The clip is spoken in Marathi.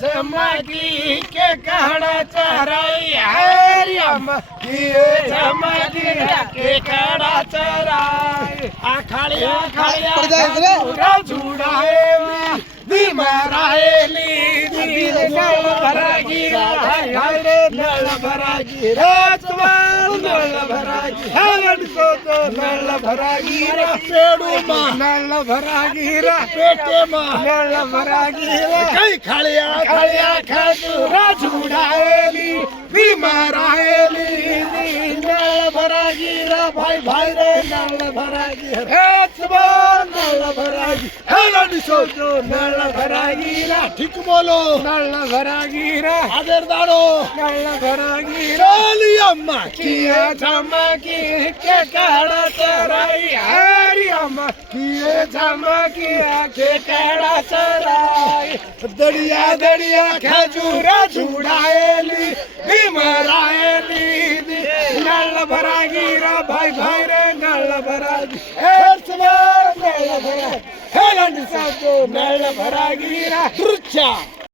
झमकी के कहना चराई हरी अम्मा किए झमकी के कहना चराई आखाड़िया खाड़िया झूड़ाए बीमारायली नळ भरागी नळ भरागी नळ भरागी नळ भरागी पेड़ू मा नळ भरागी पेटे मा नळ भरागी कई खाळिया खाळिया खाजूरा झुडायली बीमारायली नळ भरागी भाई भाई रे नळ भरागी नळ भरागी नळ भरागीरा ठीक बोलो नळ भरागीरा आदर दाड़ो नळ भरागीरा चली अम्मा किए झमकी के कहना चराई हरी अम्मा किए झमकी के कहना चराई दड़िया दड़िया खजूरा झुड़ाएली बीमाराएली नळ भरागीरा भाई भाई रे नळ भरागी नळ भरागी नळ भरागीरा